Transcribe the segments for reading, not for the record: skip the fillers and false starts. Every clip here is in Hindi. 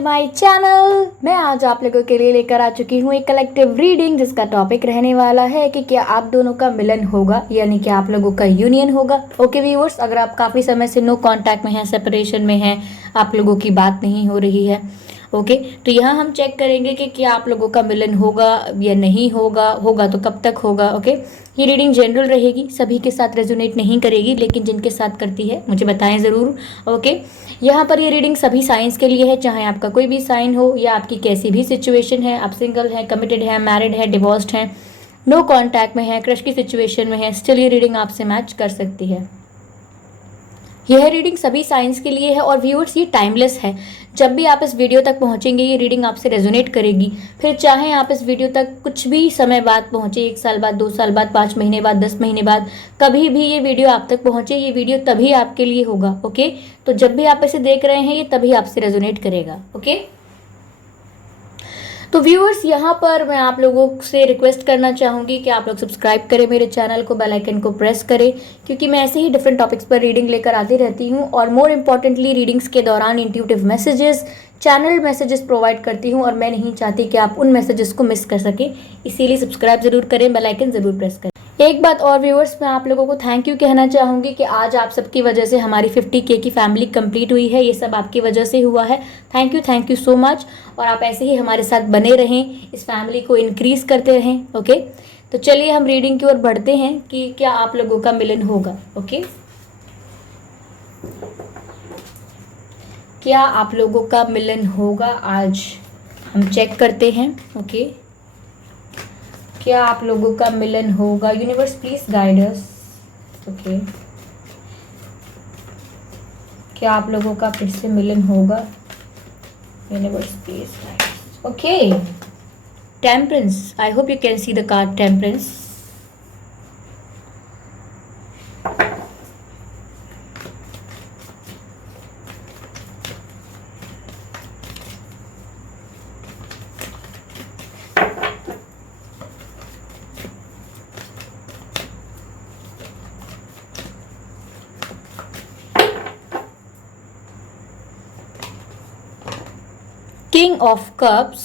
To my channel. मैं आज आप लोगों के लिए लेकर आ चुकी हूँ एक कलेक्टिव रीडिंग जिसका टॉपिक रहने वाला है कि क्या आप दोनों का मिलन होगा, यानी कि आप लोगों का यूनियन होगा। ओके व्यूअर्स, अगर आप काफ़ी समय से नो कांटेक्ट में हैं, सेपरेशन में हैं, आप लोगों की बात नहीं हो रही है, ओके तो यहाँ हम चेक करेंगे कि क्या आप लोगों का मिलन होगा या नहीं होगा, होगा तो कब तक होगा। ओके ये रीडिंग जनरल रहेगी, सभी के साथ रेजोनेट नहीं करेगी, लेकिन जिनके साथ करती है मुझे बताएं ज़रूर। ओके यहाँ पर ये रीडिंग सभी साइंस के लिए है, चाहे आपका कोई भी साइन हो या आपकी कैसी भी सिचुएशन है, आप सिंगल हैं, कमिटेड हैं, मैरिड है, डिवोर्स्ड हैं, नो कॉन्टैक्ट में है, क्रश की सिचुएशन में है, स्टिल ये रीडिंग आपसे मैच कर सकती है। यह रीडिंग सभी साइंस के लिए है और व्यूअर्स ये टाइमलेस है। जब भी आप इस वीडियो तक पहुंचेंगे ये रीडिंग आपसे रेजोनेट करेगी, फिर चाहे आप इस वीडियो तक कुछ भी समय बाद पहुंचे, 1 साल बाद, 2 साल बाद, 5 महीने बाद, 10 महीने बाद, कभी भी ये वीडियो आप तक पहुंचे, ये वीडियो तभी आपके लिए होगा। ओके तो जब भी आप इसे देख रहे हैं ये तभी आपसे रेजोनेट करेगा। ओके तो व्यूअर्स यहाँ पर मैं आप लोगों से रिक्वेस्ट करना चाहूँगी कि आप लोग सब्सक्राइब करें मेरे चैनल को, बेल आइकन को प्रेस करें, क्योंकि मैं ऐसे ही डिफरेंट टॉपिक्स पर रीडिंग लेकर आती रहती हूँ और मोर इम्पॉर्टेंटली रीडिंग्स के दौरान intuitive messages, channel messages provide करती हूँ और मैं नहीं चाहती कि आप उन मैसेजेस को मिस कर सकें, इसीलिए सब्सक्राइब जरूर करें, बेल आइकन जरूर प्रेस करें। एक बात और व्यूअर्स, मैं आप लोगों को थैंक यू कहना चाहूँगी कि आज आप सबकी वजह से हमारी 50K की फैमिली कंप्लीट हुई है। ये सब आपकी वजह से हुआ है। Thank you so much. और आप ऐसे ही हमारे साथ बने रहें, इस फैमिली को इंक्रीज करते रहें। ओके तो चलिए हम रीडिंग की ओर बढ़ते हैं कि क्या आप लोगों का मिलन होगा। ओके क्या आप लोगों का मिलन होगा, आज हम चेक करते हैं। ओके क्या आप लोगों का मिलन होगा, universe please guide us. Okay क्या आप लोगों का फिर से मिलन होगा, universe please guide us. Okay temperance, I hope you can see the card temperance. King of Cups,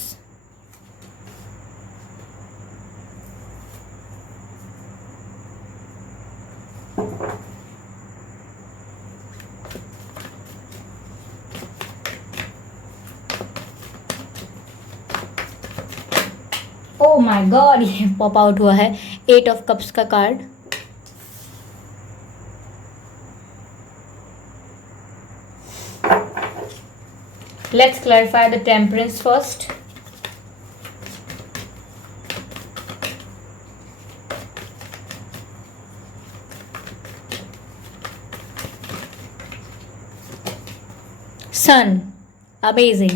oh my God ये पॉप आउट हुआ है 8 ऑफ कप्स का card. Let's clarify the temperance first. Sun, amazing,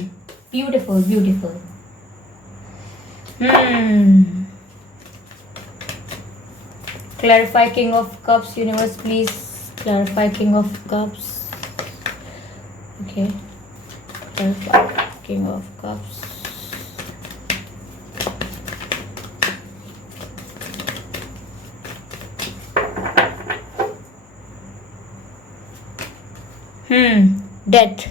beautiful, beautiful. Clarify King of Cups, universe please clarify King of Cups. Okay. King of Cups. Death,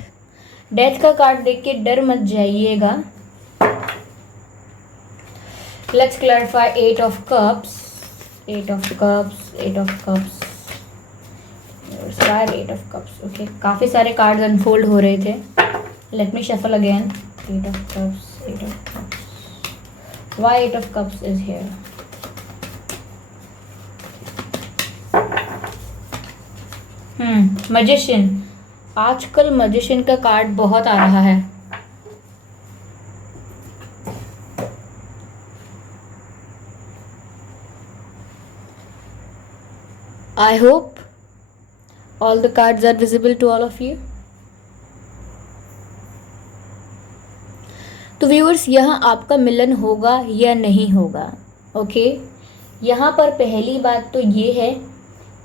death का कार्ड देख के डर मत जाइएगा। Let's clarify 8 of cups, 8 of cups, 8 of cups, 8 of cups. Okay काफी सारे कार्ड्स अनफोल्ड हो रहे थे। Let me shuffle again. 8 of Cups, 8 of Cups. Why 8 of Cups is here? Magician. आजकल Magician का कार्ड बहुत आ रहा है। I hope all the cards are visible to all of you. तो व्यूअर्स यहाँ आपका मिलन होगा या नहीं होगा। ओके यहाँ पर पहली बात तो ये है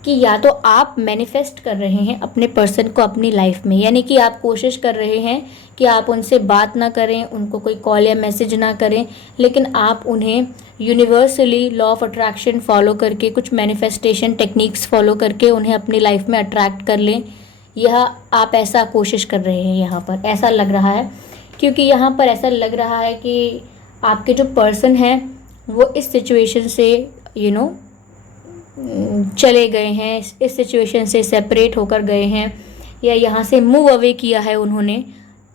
कि या तो आप मैनिफेस्ट कर रहे हैं अपने पर्सन को अपनी लाइफ में, यानी कि आप कोशिश कर रहे हैं कि आप उनसे बात ना करें, उनको कोई कॉल या मैसेज ना करें, लेकिन आप उन्हें universally law of attraction follow करके, कुछ मैनिफेस्टेशन टेक्निक्स फॉलो करके उन्हें अपनी लाइफ में अट्रैक्ट कर लें। यह आप ऐसा कोशिश कर रहे हैं, यहाँ पर ऐसा लग रहा है, क्योंकि यहाँ पर ऐसा लग रहा है कि आपके जो पर्सन हैं वो इस सिचुएशन से चले गए हैं, इस सिचुएशन से सेपरेट होकर गए हैं, या यहाँ से मूव अवे किया है उन्होंने,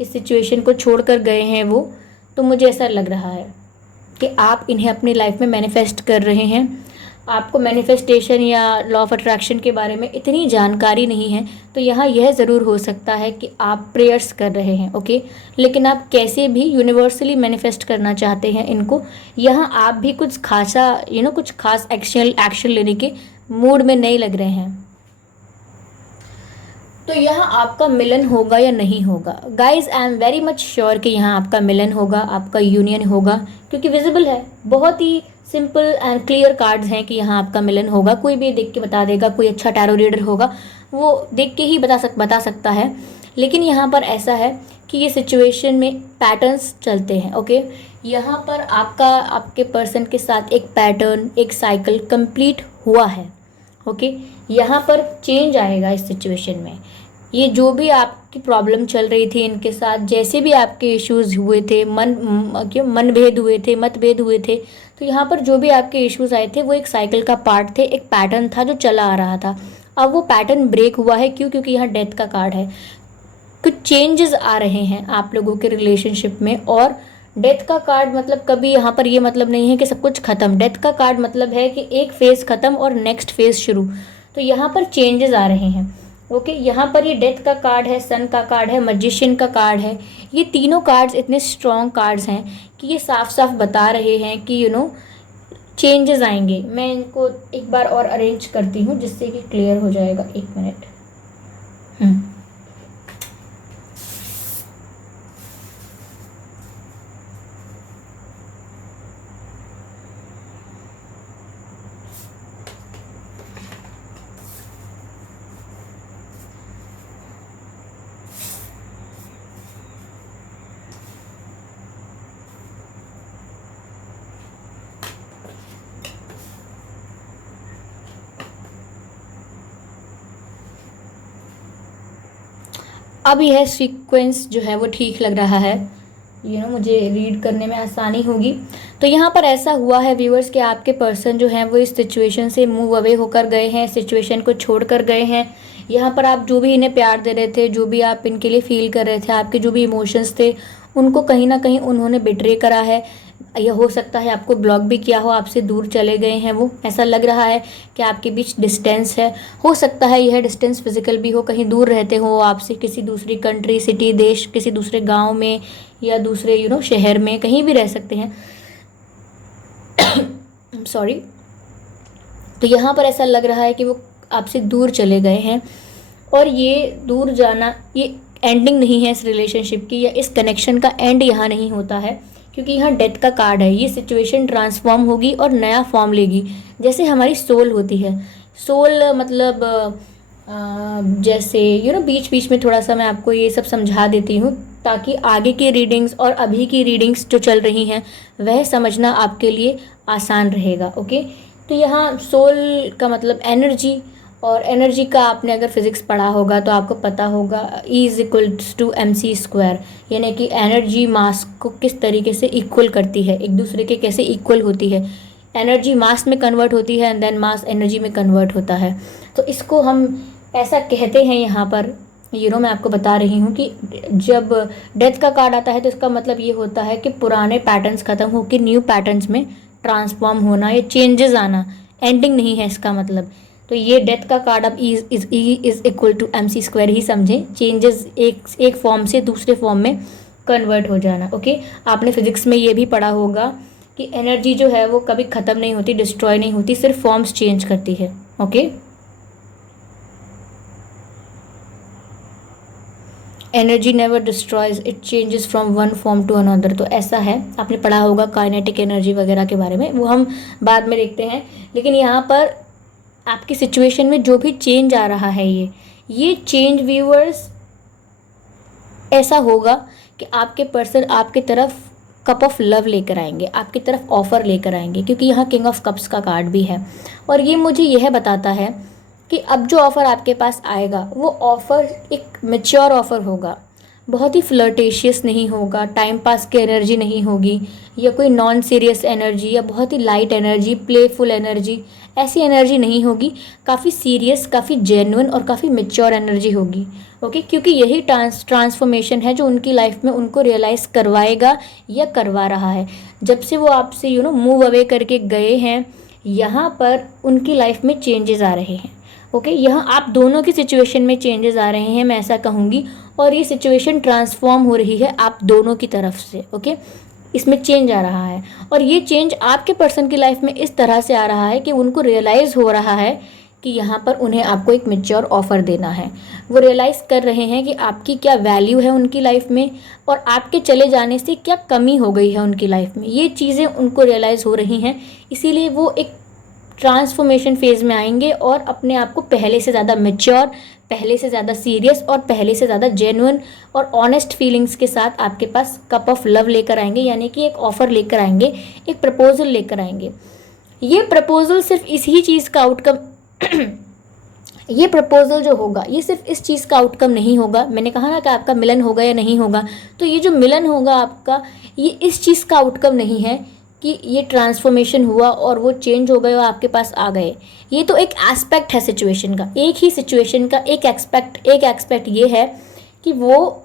इस सिचुएशन को छोड़कर गए हैं वो। तो मुझे ऐसा लग रहा है कि आप इन्हें अपनी लाइफ में मैनिफेस्ट कर रहे हैं। आपको मैनिफेस्टेशन या लॉ ऑफ अट्रैक्शन के बारे में इतनी जानकारी नहीं है, तो यहाँ यह ज़रूर हो सकता है कि आप प्रेयर्स कर रहे हैं, ओके। लेकिन आप कैसे भी यूनिवर्सली मैनिफेस्ट करना चाहते हैं इनको, यहाँ आप भी कुछ खासा कुछ खास एक्शन लेने के मूड में नहीं लग रहे हैं। तो यहाँ आपका मिलन होगा या नहीं होगा? Guys, I am very much sure कि यहाँ आपका मिलन होगा, आपका यूनियन होगा, क्योंकि विजिबल है, बहुत ही सिंपल एंड क्लियर कार्ड्स हैं कि यहाँ आपका मिलन होगा। कोई भी देख के बता देगा, कोई अच्छा टैरो रीडर होगा वो देख के ही बता सकता है। लेकिन यहाँ पर ऐसा है कि ये सिचुएशन में पैटर्न्स चलते हैं, ओके। यहाँ पर आपके पर्सन के साथ एक पैटर्न, एक साइकिल कंप्लीट हुआ है, ओके। यहाँ पर चेंज आएगा इस सिचुएशन में। ये जो भी आपकी प्रॉब्लम चल रही थी इनके साथ, जैसे भी आपके इश्यूज़ हुए थे, मनभेद हुए थे, मतभेद हुए थे, तो यहाँ पर जो भी आपके इश्यूज़ आए थे वो एक साइकिल का पार्ट थे, एक पैटर्न था जो चला आ रहा था। अब वो पैटर्न ब्रेक हुआ है, क्यों? क्योंकि यहाँ डेथ का कार्ड है। कुछ चेंजेस आ रहे हैं आप लोगों के रिलेशनशिप में। और डेथ का कार्ड मतलब कभी यहाँ पर ये मतलब नहीं है कि सब कुछ ख़त्म। डेथ का कार्ड मतलब है कि एक फेज़ ख़त्म और नेक्स्ट फेज़ शुरू। तो यहाँ पर चेंजेस आ रहे हैं, ओके। यहाँ पर ये डेथ का कार्ड है, सन का कार्ड है, मैजिशियन का कार्ड है। ये तीनों कार्ड्स इतने स्ट्रॉन्ग कार्ड्स हैं कि ये साफ साफ बता रहे हैं कि चेंजेस आएंगे। मैं इनको एक बार और अरेंज करती हूँ जिससे कि क्लियर हो जाएगा। 1 मिनट। अब यह सीक्वेंस जो है वो ठीक लग रहा है, मुझे रीड करने में आसानी होगी। तो यहाँ पर ऐसा हुआ है व्यूअर्स कि आपके पर्सन जो हैं वो इस सिचुएशन से मूव अवे होकर गए हैं, सिचुएशन को छोड़ कर गए हैं। यहाँ पर आप जो भी इन्हें प्यार दे रहे थे, जो भी आप इनके लिए फील कर रहे थे, आपके जो भी इमोशंस थे, उनको कहीं ना कहीं उन्होंने बिट्रे करा है। यह हो सकता है आपको ब्लॉक भी किया हो, आपसे दूर चले गए हैं वो। ऐसा लग रहा है कि आपके बीच डिस्टेंस है। हो सकता है यह डिस्टेंस फिजिकल भी हो, कहीं दूर रहते हो आपसे, किसी दूसरी कंट्री, सिटी, देश, किसी दूसरे गांव में या दूसरे शहर में, कहीं भी रह सकते हैं। सॉरी। तो यहाँ पर ऐसा लग रहा है कि वो आपसे दूर चले गए हैं। और ये दूर जाना ये एंडिंग नहीं है इस रिलेशनशिप की, या इस कनेक्शन का एंड यहाँ नहीं होता है, क्योंकि यहाँ डेथ का कार्ड है। ये सिचुएशन ट्रांसफॉर्म होगी और नया फॉर्म लेगी। जैसे हमारी सोल होती है, सोल मतलब जैसे बीच बीच में थोड़ा सा मैं आपको ये सब समझा देती हूँ ताकि आगे की रीडिंग्स और अभी की रीडिंग्स जो चल रही हैं वह समझना आपके लिए आसान रहेगा, ओके। तो यहाँ सोल का मतलब एनर्जी, और एनर्जी का आपने अगर फिज़िक्स पढ़ा होगा तो आपको पता होगा E=mc², यानी कि एनर्जी मास को किस तरीके से इक्वल करती है, एक दूसरे के कैसे इक्वल होती है। एनर्जी मास में कन्वर्ट होती है एंड देन मास एनर्जी में कन्वर्ट होता है। तो इसको हम ऐसा कहते हैं यहाँ पर। मैं आपको बता रही हूँ कि जब डेथ का कार्ड आता है तो इसका मतलब ये होता है कि पुराने पैटर्न्स ख़त्म होकर न्यू पैटर्न्स में ट्रांसफॉर्म होना, ये चेंजेस आना, एंडिंग नहीं है इसका मतलब। तो ये डेथ का कार्ड अब E=mc² ही समझें। चेंजेस एक फॉर्म से दूसरे फॉर्म में कन्वर्ट हो जाना, ओके। आपने फिजिक्स में ये भी पढ़ा होगा कि एनर्जी जो है वो कभी ख़त्म नहीं होती, डिस्ट्रॉय नहीं होती, सिर्फ फॉर्म्स चेंज करती है, okay. Energy never destroys, it changes from one form to another. तो ऐसा है, आपने पढ़ा होगा काइनेटिक एनर्जी वगैरह के बारे में, वो हम बाद में देखते हैं। लेकिन यहाँ पर आपकी सिचुएशन में जो भी चेंज आ रहा है, ये चेंज व्यूअर्स ऐसा होगा कि आपके पर्सन आपकी तरफ कप ऑफ लव लेकर आएंगे, आपकी तरफ ऑफ़र लेकर आएंगे, क्योंकि यहाँ किंग ऑफ कप्स का कार्ड भी है। और ये मुझे यह बताता है कि अब जो ऑफ़र आपके पास आएगा वो ऑफ़र एक मैच्योर ऑफ़र होगा, बहुत ही फ्लर्टेशियस नहीं होगा, टाइम पास की एनर्जी नहीं होगी, या कोई नॉन सीरियस एनर्जी या बहुत ही लाइट एनर्जी, प्लेफुल एनर्जी, ऐसी एनर्जी नहीं होगी। काफ़ी सीरियस, काफ़ी जेन्युइन और काफ़ी मेच्योर एनर्जी होगी। ओके, क्योंकि यही ट्रांसफॉर्मेशन है जो उनकी लाइफ में उनको रियलाइज़ करवाएगा या करवा रहा है। जब से वो आपसे मूव अवे करके गए हैं, यहाँ पर उनकी लाइफ में चेंजेस आ रहे हैं। ओके, यहाँ आप दोनों की सिचुएशन में चेंजेस आ रहे हैं, मैं ऐसा कहूँगी। और ये सिचुएशन ट्रांसफॉर्म हो रही है आप दोनों की तरफ से। ओके, इसमें चेंज आ रहा है, और ये चेंज आपके पर्सन की लाइफ में इस तरह से आ रहा है कि उनको रियलाइज़ हो रहा है कि यहाँ पर उन्हें आपको एक मेच्योर ऑफ़र देना है। वो रियलाइज़ कर रहे हैं कि आपकी क्या वैल्यू है उनकी लाइफ में, और आपके चले जाने से क्या कमी हो गई है उनकी लाइफ में। ये चीज़ें उनको रियलाइज़ हो रही हैं, इसीलिए वो एक ट्रांसफॉर्मेशन फेज़ में आएंगे और अपने आप को पहले से ज़्यादा मेच्योर, पहले से ज़्यादा सीरियस और पहले से ज़्यादा जेन्युइन और ऑनेस्ट फीलिंग्स के साथ आपके पास कप ऑफ लव लेकर आएंगे, यानी कि एक ऑफ़र लेकर आएंगे, एक प्रपोजल लेकर आएंगे। ये प्रपोजल सिर्फ इसी चीज़ का आउटकम ये प्रपोजल जो होगा ये सिर्फ इस चीज़ का आउटकम नहीं होगा। मैंने कहा ना कि आपका मिलन होगा या नहीं होगा, तो ये जो मिलन होगा आपका, ये इस चीज़ का आउटकम नहीं है कि ये ट्रांसफॉर्मेशन हुआ और वो चेंज हो गए और आपके पास आ गए। ये तो एक एस्पेक्ट है सिचुएशन का, एक ही सिचुएशन का एक एक्सपेक्ट ये है कि वो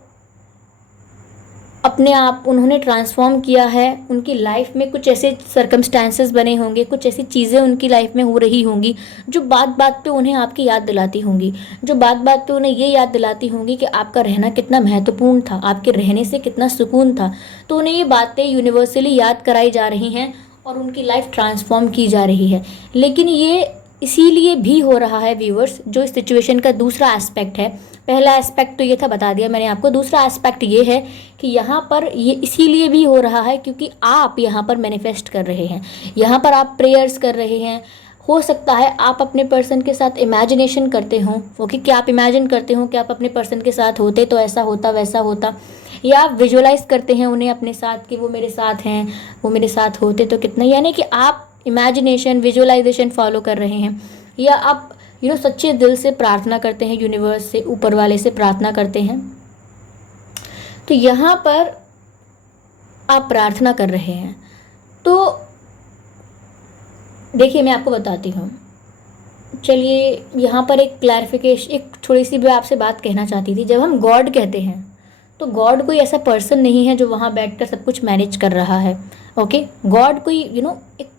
अपने आप उन्होंने ट्रांसफॉर्म किया है। उनकी लाइफ में कुछ ऐसे सर्कमस्टांसेस बने होंगे, कुछ ऐसी चीज़ें उनकी लाइफ में हो रही होंगी जो बात बात पे उन्हें आपकी याद दिलाती होंगी, जो बात बात पे उन्हें ये याद दिलाती होंगी कि आपका रहना कितना महत्वपूर्ण था, आपके रहने से कितना सुकून था। तो उन्हें ये बातें यूनिवर्सली याद कराई जा रही हैं और उनकी लाइफ ट्रांसफॉर्म की जा रही है। लेकिन ये इसीलिए भी हो रहा है व्यूअर्स, जो इस सिचुएशन का दूसरा एस्पेक्ट है। पहला एस्पेक्ट तो ये था, बता दिया मैंने आपको। दूसरा एस्पेक्ट ये है कि यहाँ पर ये इसीलिए भी हो रहा है क्योंकि आप यहाँ पर मैनिफेस्ट कर रहे हैं, यहाँ पर आप प्रेयर्स कर रहे हैं। हो सकता है आप अपने पर्सन के साथ इमेजिनेशन करते हो। ओके, कि आप इमेजिन करते हो कि आप अपने पर्सन के साथ होते तो ऐसा होता वैसा होता, या आप विजुअलाइज करते हैं उन्हें अपने साथ कि वो मेरे साथ हैं, वो मेरे साथ होते तो कितना, यानी कि आप इमेजिनेशन, विजुअलाइजेशन फॉलो कर रहे हैं। या आप सच्चे दिल से प्रार्थना करते हैं, यूनिवर्स से, ऊपर वाले से प्रार्थना करते हैं। तो यहाँ पर आप प्रार्थना कर रहे हैं। तो देखिए मैं आपको बताती हूँ, चलिए यहाँ पर एक क्लैरिफिकेशन, एक थोड़ी सी भी आपसे बात कहना चाहती थी। जब हम गॉड कहते हैं तो गॉड कोई ऐसा पर्सन नहीं है जो वहाँ बैठकर सब कुछ मैनेज कर रहा है। ओके, गॉड कोई एक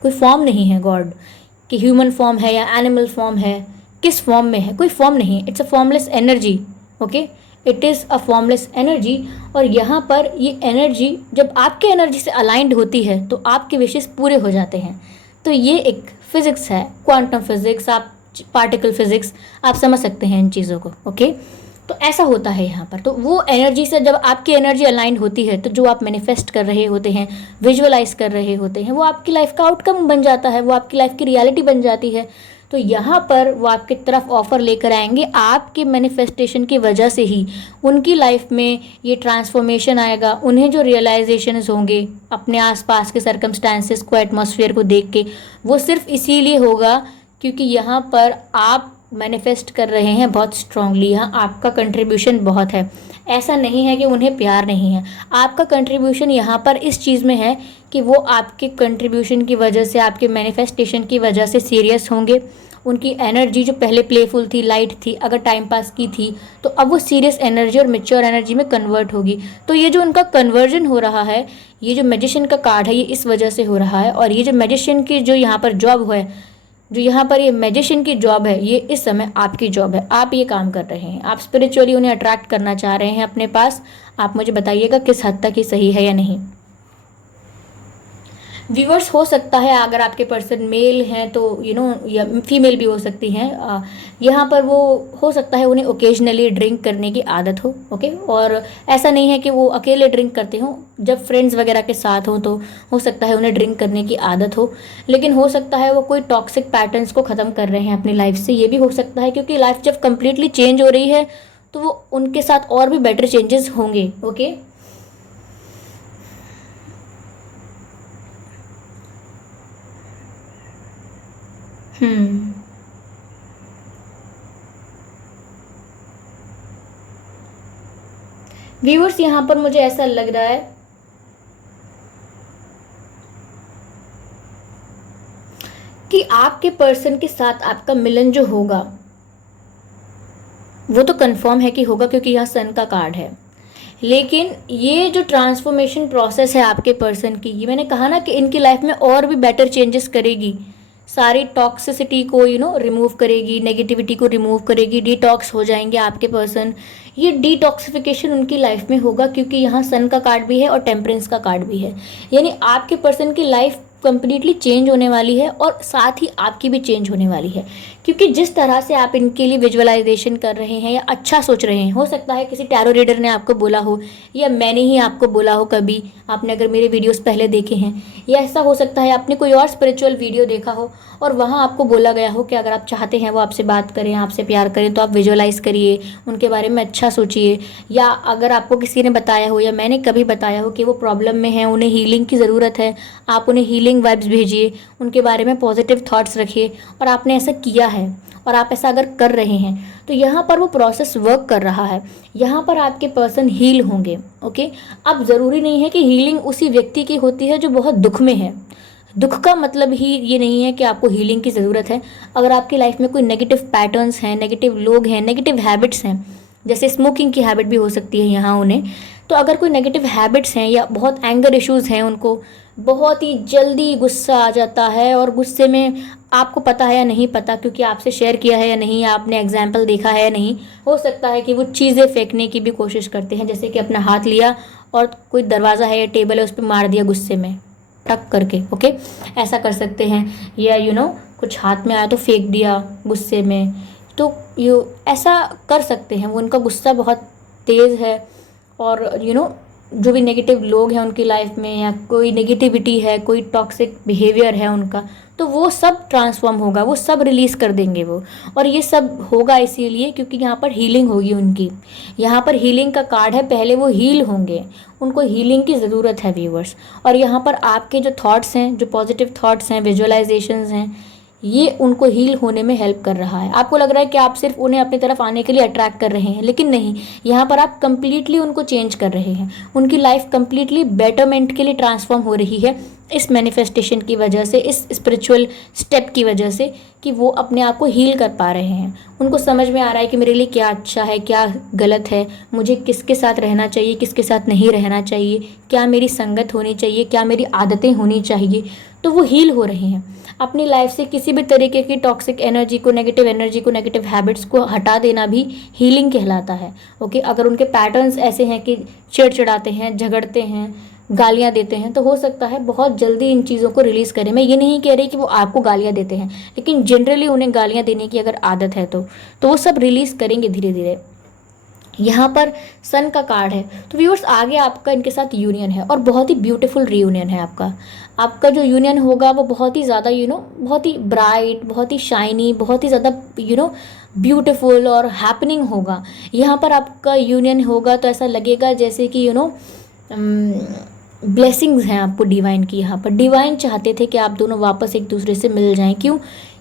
कोई फॉर्म नहीं है गॉड, कि ह्यूमन फॉर्म है या एनिमल फॉर्म है, किस फॉर्म में है, कोई फॉर्म नहीं है। It's a formless energy. Okay, it is a formless energy. और यहाँ पर ये एनर्जी जब आपके एनर्जी से अलाइंड होती है तो आपके विशेष पूरे हो जाते हैं। तो ये एक फिज़िक्स है, क्वांटम फिज़िक्स, आप पार्टिकल फिज़िक्स, आप समझ सकते हैं इन चीज़ों को। ओके, तो ऐसा होता है यहाँ पर। तो वो एनर्जी से जब आपकी एनर्जी अलाइन होती है तो जो आप मैनिफेस्ट कर रहे होते हैं, विजुअलाइज कर रहे होते हैं, वो आपकी लाइफ का आउटकम बन जाता है, वो आपकी लाइफ की रियलिटी बन जाती है। तो यहाँ पर वो आपकी तरफ ऑफ़र लेकर आएंगे, आपके मैनिफेस्टेशन की वजह से ही उनकी लाइफ में ये ट्रांसफॉर्मेशन आएगा। उन्हें जो रियलाइजेशंस होंगे अपने आसपास के सर्कमस्टांसेस को, एटमॉस्फेयर को देख के, वो सिर्फ इसीलिए होगा क्योंकि यहाँ पर आप मैनिफेस्ट कर रहे हैं बहुत स्ट्रांगली। यहाँ आपका कंट्रीब्यूशन बहुत है। ऐसा नहीं है कि उन्हें प्यार नहीं है, आपका कंट्रीब्यूशन यहाँ पर इस चीज़ में है कि वो आपके कंट्रीब्यूशन की वजह से, आपके मैनिफेस्टेशन की वजह से सीरियस होंगे। उनकी एनर्जी जो पहले प्लेफुल थी, लाइट थी, अगर टाइम पास की थी, तो अब वो सीरियस एनर्जी और मेच्योर एनर्जी में कन्वर्ट होगी। तो ये जो उनका कन्वर्जन हो रहा है, ये जो मैजिशियन का कार्ड है, ये इस वजह से हो रहा है। और ये जो मैजिशियन की जो यहाँ पर जॉब है, जो यहाँ पर ये मैजिशियन की जॉब है, ये इस समय आपकी जॉब है। आप ये काम कर रहे हैं, आप स्पिरिचुअली उन्हें अट्रैक्ट करना चाह रहे हैं अपने पास। आप मुझे बताइएगा किस हद तक ये सही है या नहीं। व्यूअर्स, हो सकता है अगर आपके पर्सन मेल हैं तो या फीमेल भी हो सकती हैं, यहाँ पर वो हो सकता है उन्हें ओकेजनली ड्रिंक करने की आदत हो। ओके, और ऐसा नहीं है कि वो अकेले ड्रिंक करते हों, जब फ्रेंड्स वगैरह के साथ हों तो हो सकता है उन्हें ड्रिंक करने की आदत हो। लेकिन हो सकता है वो कोई टॉक्सिक पैटर्न्स को ख़त्म कर रहे हैं अपनी लाइफ से। ये भी हो सकता है क्योंकि लाइफ जब कम्प्लीटली चेंज हो रही है तो वो उनके साथ और भी बेटर चेंजेस होंगे। ओके, हम्म, व्यूअर्स यहाँ पर मुझे ऐसा लग रहा है कि आपके पर्सन के साथ आपका मिलन जो होगा वो तो कंफर्म है कि होगा, क्योंकि यहाँ सन का कार्ड है। लेकिन ये जो ट्रांसफॉर्मेशन प्रोसेस है आपके पर्सन की, ये मैंने कहा ना कि इनकी लाइफ में और भी बेटर चेंजेस करेगी, सारी टॉक्सिसिटी को रिमूव करेगी, नेगेटिविटी को रिमूव करेगी, डिटॉक्स हो जाएंगे आपके पर्सन। ये डिटॉक्सिफिकेशन उनकी लाइफ में होगा, क्योंकि यहाँ सन का कार्ड भी है और टेम्परेंस का कार्ड भी है। यानी आपके पर्सन की लाइफ कंप्लीटली चेंज होने वाली है और साथ ही आपकी भी चेंज होने वाली है, क्योंकि जिस तरह से आप इनके लिए विजुअलाइजेशन कर रहे हैं या अच्छा सोच रहे हैं, हो सकता है किसी टैरो रीडर ने आपको बोला हो या मैंने ही आपको बोला हो, कभी आपने अगर मेरे वीडियोस पहले देखे हैं, या ऐसा हो सकता है आपने कोई और स्पिरिचुअल वीडियो देखा हो और वहाँ आपको बोला गया हो कि अगर आप चाहते हैं वो आपसे बात करें, आपसे प्यार करें, तो आप विजुअलाइज करिए, उनके बारे में अच्छा सोचिए। या अगर आपको किसी ने बताया हो या मैंने कभी बताया हो कि वो प्रॉब्लम में है, उन्हें हीलिंग की ज़रूरत है, आप उन्हें हीलिंग वाइब्स भेजिए, उनके बारे में पॉजिटिव थॉट्स रखिए, और आपने ऐसा किया है और आप ऐसा अगर कर रहे हैं, तो यहाँ पर वो प्रोसेस वर्क कर रहा है, यहाँ पर आपके पर्सन हील होंगे। ओके, अब ज़रूरी नहीं है कि हीलिंग उसी व्यक्ति की होती है जो बहुत दुख में है। दुख का मतलब ही ये नहीं है कि आपको हीलिंग की ज़रूरत है। अगर आपकी लाइफ में कोई नेगेटिव पैटर्न्स हैं, नेगेटिव लोग हैं, नेगेटिव हैबिट्स हैं, जैसे स्मोकिंग की हैबिट भी हो सकती है यहाँ उन्हें, तो अगर कोई नेगेटिव हैबिट्स हैं या बहुत एंगर इश्यूज़ हैं, उनको बहुत ही जल्दी गुस्सा आ जाता है, और गुस्से में आपको पता है या नहीं पता, क्योंकि आपसे शेयर किया है या नहीं, आपने एग्जाम्पल देखा है या नहीं, हो सकता है कि वो चीज़ें फेंकने की भी कोशिश करते हैं, जैसे कि अपना हाथ लिया और कोई दरवाज़ा है या टेबल है उस पर मार दिया गुस्से में टक करके। ओके, ऐसा कर सकते हैं, या कुछ हाथ में आया तो फेंक दिया गुस्से में, तो ऐसा कर सकते हैं। वो उनका गुस्सा बहुत तेज़ है, और जो भी नेगेटिव लोग हैं उनकी लाइफ में, या कोई नेगेटिविटी है, कोई टॉक्सिक बिहेवियर है उनका, तो वो सब ट्रांसफॉर्म होगा, वो सब रिलीज़ कर देंगे वो। और ये सब होगा इसीलिए क्योंकि यहाँ पर हीलिंग होगी उनकी, यहाँ पर हीलिंग का कार्ड है, पहले वो हील होंगे, उनको हीलिंग की ज़रूरत है व्यूवर्स। और यहाँ पर आपके जो थॉट्स हैं, जो पॉजिटिव थॉट्स हैं, विजुअलाइजेशंस हैं, ये उनको हील होने में हेल्प कर रहा है। आपको लग रहा है कि आप सिर्फ उन्हें अपनी तरफ आने के लिए अट्रैक्ट कर रहे हैं, लेकिन नहीं, यहाँ पर आप कंप्लीटली उनको चेंज कर रहे हैं। उनकी लाइफ कंप्लीटली बेटरमेंट के लिए ट्रांसफॉर्म हो रही है इस मैनिफेस्टेशन की वजह से, इस स्पिरिचुअल स्टेप की वजह से, कि वो अपने आप को हील कर पा रहे हैं। उनको समझ में आ रहा है कि मेरे लिए क्या अच्छा है, क्या गलत है, मुझे किसके साथ रहना चाहिए, किसके साथ नहीं रहना चाहिए, क्या मेरी संगत होनी चाहिए, क्या मेरी आदतें होनी चाहिए। तो वो हील हो रहे हैं अपनी लाइफ से। किसी भी तरीके की टॉक्सिक एनर्जी को, नेगेटिव हैबिट्स को हटा देना भी हीलिंग कहलाता है। ओके, अगर उनके पैटर्न्स ऐसे हैं कि चिड़चिड़ाते हैं, झगड़ते हैं, गालियाँ देते हैं, तो हो सकता है बहुत जल्दी इन चीज़ों को रिलीज़ करें। मैं ये नहीं कह रही कि वो आपको गालियाँ देते हैं, लेकिन जनरली उन्हें गालियाँ देने की अगर आदत है तो वो सब रिलीज़ करेंगे धीरे धीरे। यहाँ पर सन का कार्ड है, तो व्यूअर्स आगे आपका इनके साथ यूनियन है, और बहुत ही ब्यूटीफुल रीयूनियन है आपका जो यूनियन होगा वो बहुत ही ज़्यादा बहुत ही ब्राइट, बहुत ही शाइनी, बहुत ही ज़्यादा ब्यूटीफुल और हैपनिंग होगा। यहाँ पर आपका यूनियन होगा तो ऐसा लगेगा जैसे कि ब्लेसिंग्स हैं आपको डिवाइन की। यहाँ पर डिवाइन चाहते थे कि आप दोनों वापस एक दूसरे से मिल जाएं। क्यों?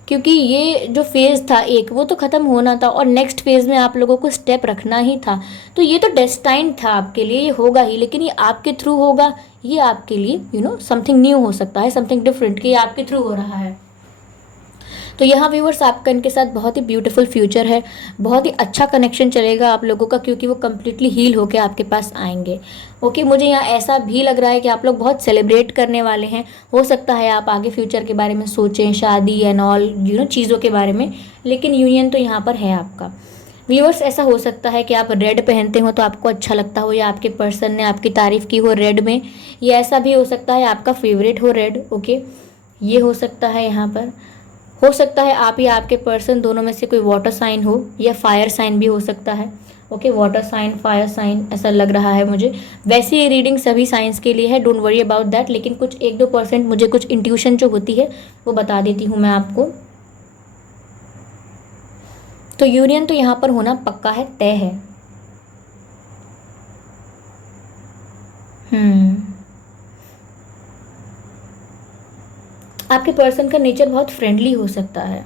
क्योंकि ये जो फेज़ था एक, वो तो ख़त्म होना था और नेक्स्ट फेज़ में आप लोगों को स्टेप रखना ही था। तो ये तो डेस्टाइंड था आपके लिए, ये होगा ही, लेकिन ये आपके थ्रू होगा। ये आपके लिए समथिंग न्यू हो सकता है, समथिंग डिफरेंट, कि ये आपके थ्रू हो रहा है। तो यहाँ व्यूवर्स आपका इनके साथ बहुत ही ब्यूटीफुल फ्यूचर है, बहुत ही अच्छा कनेक्शन चलेगा आप लोगों का, क्योंकि वो कम्प्लीटली हील होकर आपके पास आएंगे। ओके, मुझे यहाँ ऐसा भी लग रहा है कि आप लोग बहुत सेलिब्रेट करने वाले हैं। हो सकता है आप आगे फ्यूचर के बारे में सोचें, शादी एंड ऑल चीज़ों के बारे में, लेकिन यूनियन तो यहाँ पर है आपका। व्यूअर्स ऐसा हो सकता है कि आप रेड पहनते हो तो आपको अच्छा लगता हो, या आपके पर्सन ने आपकी तारीफ़ की हो रेड में, या ऐसा भी हो सकता है आपका फेवरेट हो रेड। ओके, ये हो सकता है यहाँ पर। हो सकता है आप या आपके पर्सन दोनों में से कोई वाटर साइन हो, या फायर साइन भी हो सकता है। Okay, water sign, fire sign, ऐसा लग रहा है मुझे। वैसे ये रीडिंग सभी साइंस के लिए है, डोंट वरी अबाउट दैट, लेकिन कुछ 1-2% मुझे कुछ इंट्यूशन जो होती है वो बता देती हूँ मैं आपको। तो यूनियन तो यहाँ पर होना पक्का है, तय है। आपके पर्सन का नेचर बहुत फ्रेंडली हो सकता है।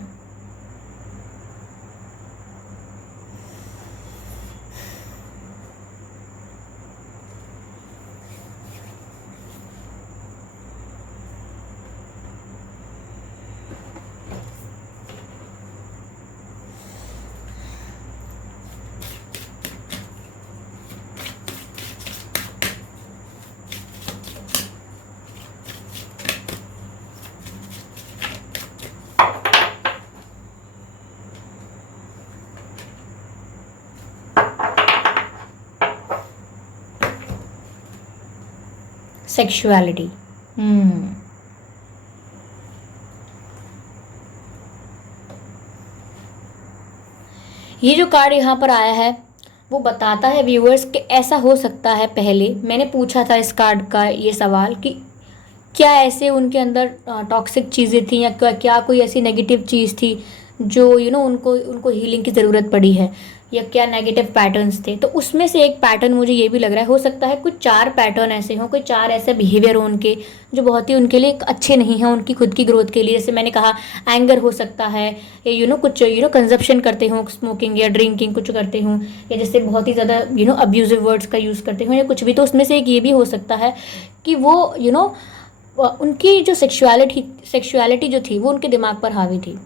सेक्सुअलिटी। ये जो कार्ड यहाँ पर आया है वो बताता है व्यूअर्स कि ऐसा हो सकता है। पहले मैंने पूछा था इस कार्ड का ये सवाल कि क्या ऐसे उनके अंदर टॉक्सिक चीज़ें थी, या क्या कोई ऐसी नेगेटिव चीज़ थी जो उनको उनको हीलिंग की ज़रूरत पड़ी है, या क्या नेगेटिव पैटर्न्स थे। तो उसमें से एक पैटर्न मुझे ये भी लग रहा है, हो सकता है कुछ 4 पैटर्न ऐसे हों, कोई 4 ऐसे बिहेवियर हो उनके जो बहुत ही उनके लिए अच्छे नहीं हैं उनकी खुद की ग्रोथ के लिए। जैसे मैंने कहा, एंगर हो सकता है, या कुछ कंजप्शन करते हों, स्मोकिंग या ड्रिंकिंग कुछ करते हों, या जैसे बहुत ही ज़्यादा अब्यूजिव वर्ड्स का यूज़ करते हों, या कुछ भी। तो उसमें से एक ये भी हो सकता है कि वो उनकी जो सेक्सुअलिटी जो थी वो उनके दिमाग पर हावी थी।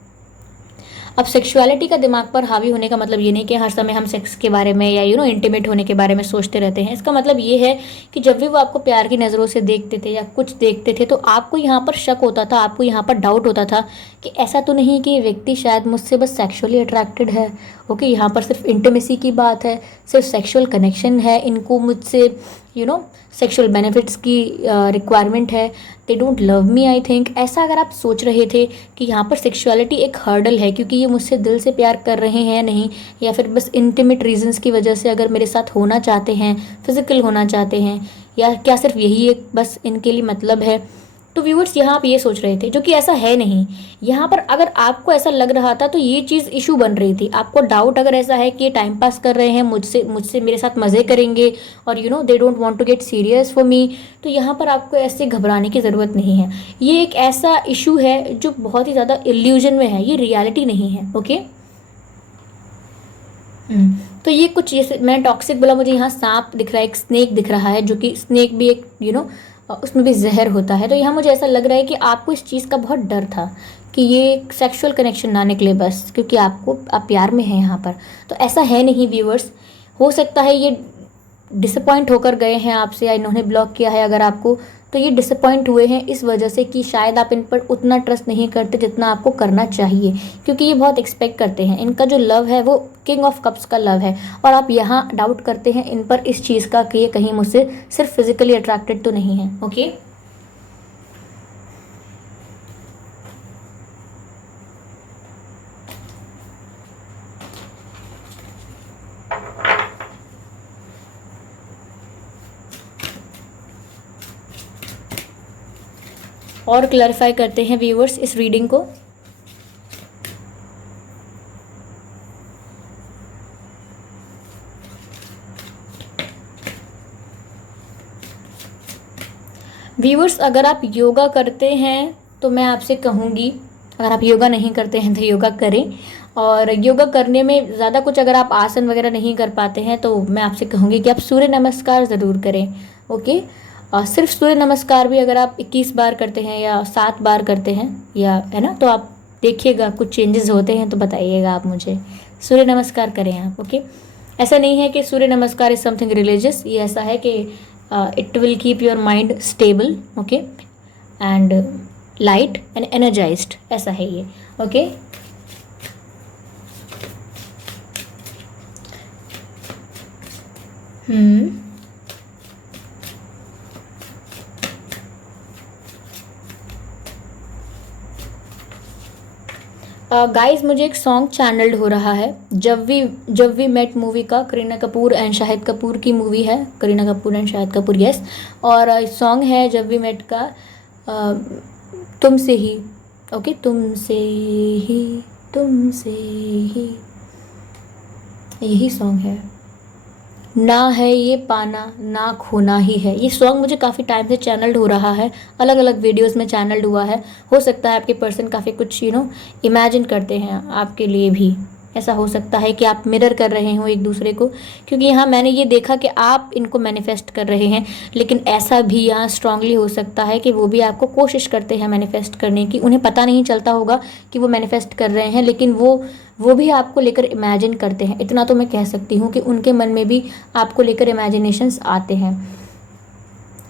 अब सेक्सुअलिटी का दिमाग पर हावी होने का मतलब ये नहीं कि हर समय हम सेक्स के बारे में या इंटीमेट होने के बारे में सोचते रहते हैं। इसका मतलब ये है कि जब भी वो आपको प्यार की नज़रों से देखते थे या कुछ देखते थे तो आपको यहाँ पर शक होता था, आपको यहाँ पर डाउट होता था कि ऐसा तो नहीं कि ये व्यक्ति शायद मुझसे बस सेक्सुअली अट्रैक्टेड है। ओके, यहाँ पर सिर्फ इंटीमेसी की बात है, सिर्फ सेक्सुअल कनेक्शन है, इनको मुझसे सेक्सुअल बेनिफिट्स की रिक्वायरमेंट है, they don't love me I think. ऐसा अगर आप सोच रहे थे कि यहाँ पर सेक्सुअलिटी एक हर्डल है क्योंकि ये मुझसे दिल से प्यार कर रहे हैं या नहीं, या फिर बस इंटीमेट रीजंस की वजह से अगर मेरे साथ होना चाहते हैं, फिजिकल होना चाहते हैं, या क्या सिर्फ यही एक बस इनके लिए मतलब है। तो व्यूअर्स यहाँ आप ये सोच रहे थे, जो कि ऐसा है नहीं। यहाँ पर अगर आपको ऐसा लग रहा था तो ये चीज़ इशू बन रही थी। आपको डाउट अगर ऐसा है कि ये टाइम पास कर रहे हैं मुझसे मुझसे मेरे साथ मज़े करेंगे और they don't want to get serious for me, तो यहाँ पर आपको ऐसे घबराने की ज़रूरत नहीं है। ये एक ऐसा इशू है जो बहुत ही ज़्यादा इल्यूजन में है, ये रियलिटी नहीं है। ओके, तो ये कुछ, जैसे मैं टॉक्सिक बोला, मुझे यहाँ सांप दिख रहा है, एक स्नेक दिख रहा है, जो कि स्नेक भी एक उसमें भी जहर होता है। तो यहाँ मुझे ऐसा लग रहा है कि आपको इस चीज़ का बहुत डर था कि ये एक सेक्सुअल कनेक्शन ना निकले बस क्योंकि आप प्यार में हैं यहाँ पर। तो ऐसा है नहीं व्यूअर्स। हो सकता है ये डिसअपॉइंट होकर गए हैं आपसे, या इन्होंने ब्लॉक किया है अगर आपको, तो ये डिसअपॉइंट हुए हैं इस वजह से कि शायद आप इन पर उतना ट्रस्ट नहीं करते जितना आपको करना चाहिए, क्योंकि ये बहुत एक्सपेक्ट करते हैं। इनका जो लव है वो किंग ऑफ कप्स का लव है, और आप यहाँ डाउट करते हैं इन पर इस चीज़ का कि ये कहीं मुझसे सिर्फ फिजिकली अट्रैक्टेड तो नहीं है। ओके, और क्लैरिफाई करते हैं व्यूअर्स इस रीडिंग को। व्यूअर्स, अगर आप योगा करते हैं तो मैं आपसे कहूँगी, अगर आप योगा नहीं करते हैं तो योगा करें। और योगा करने में ज़्यादा कुछ अगर आप आसन वगैरह नहीं कर पाते हैं तो मैं आपसे कहूँगी कि आप सूर्य नमस्कार ज़रूर करें। ओके, सिर्फ सूर्य नमस्कार भी अगर आप 21 बार करते हैं या 7 बार करते हैं, या है ना, तो आप देखिएगा कुछ चेंजेस होते हैं तो बताइएगा आप मुझे। सूर्य नमस्कार करें आप। ओके, ऐसा नहीं है कि सूर्य नमस्कार इज़ समथिंग रिलीजियस, ये ऐसा है कि it will keep your mind stable, okay, and light and energized, ऐसा है ये। ओके, गाइस मुझे एक सॉन्ग चैनल्ड हो रहा है, जब वी मेट मूवी का, करीना कपूर एंड शाहिद कपूर की मूवी है, करीना कपूर एंड शाहिद कपूर, यस। और सॉन्ग है जब वी मेट का तुमसे ही। ओके, तुमसे ही, तुमसे ही, यही सॉन्ग है। ना है ये पाना ना खोना ही है, ये सॉन्ग मुझे काफ़ी टाइम से चैनल्ड हो रहा है, अलग अलग वीडियोस में चैनल्ड हुआ है। हो सकता है आपके पर्सन काफ़ी कुछ इमेजिन करते हैं आपके लिए भी। ऐसा हो सकता है कि आप मिरर कर रहे हो एक दूसरे को, क्योंकि यहाँ मैंने ये देखा कि आप इनको मैनिफेस्ट कर रहे हैं, लेकिन ऐसा भी यहाँ स्ट्रांगली हो सकता है कि वो भी आपको कोशिश करते हैं मैनिफेस्ट करने की। उन्हें पता नहीं चलता होगा कि वो मैनिफेस्ट कर रहे हैं, लेकिन वो भी आपको लेकर इमेजिन करते हैं। इतना तो मैं कह सकती हूँ कि उनके मन में भी आपको लेकर इमेजिनेशंस आते हैं।